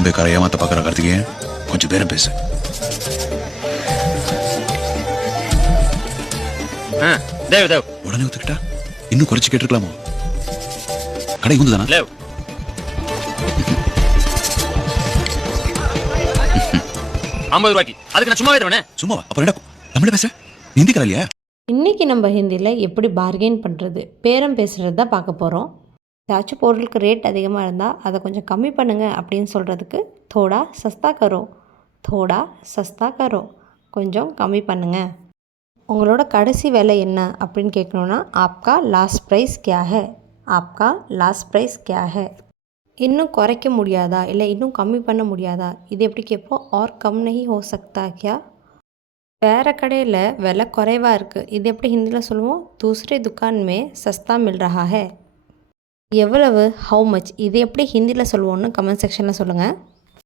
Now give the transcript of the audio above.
பாம்பே கார ஏமாத்த பார்க்குற கார்த்திகேயன், கொஞ்சம் பேரம் பேசு. தேவ் தேவ் உடனே ஒத்துக்கிட்டா இன்னும் குறைச்சு கேட்டுருக்கலாமோ? கடை உந்துதானா? தேவ் 50 ரூபாய்க்கு. அதுக்கு நான் சும்மாவே தருவேனே. சும்மாவா? அப்புறம் என்ன தமிழ பேச? ஹிந்தி கரை இல்லையா? இன்றைக்கி நம்ம ஹிந்தியில் எப்படி பார்கெயின் பண்ணுறது, பேரம் பேசுகிறது தான் பார்க்க போகிறோம். ஏதாச்சும் பொருளுக்கு ரேட் அதிகமாக இருந்தால் அதை கொஞ்சம் கம்மி பண்ணுங்கள் அப்படின்னு சொல்கிறதுக்கு தோடா சஸ்தா கரோ, தோடா சஸ்தா கரோ, கொஞ்சம் கம்மி பண்ணுங்கள். உங்களோட கடைசி விலை என்ன அப்படின்னு கேட்கணுன்னா ஆப்கா லாஸ்ட் ப்ரைஸ் கியா ஹே, ஆப்கா லாஸ்ட் ப்ரைஸ் கியா ஹே. இன்னும் குறைக்க முடியாதா, இல்லை இன்னும் கம்மி பண்ண முடியாதா, இது எப்படி கேட்போம்? ஆர் கம் நஹி ஹோ சக்தா கியா. வேறு கடையில் விலை குறைவாக இருக்குது, இது எப்படி ஹிந்தியில் சொல்லுவோம்? தூசரே துக்கான் மே சஸ்தா மில் ரஹா ஹே. எவ்வளவு, ஹவு மச், இது எப்படி ஹிந்தியில் சொல்லுவோன்னு கமெண்ட் செக்ஷனில் சொல்லுங்கள்.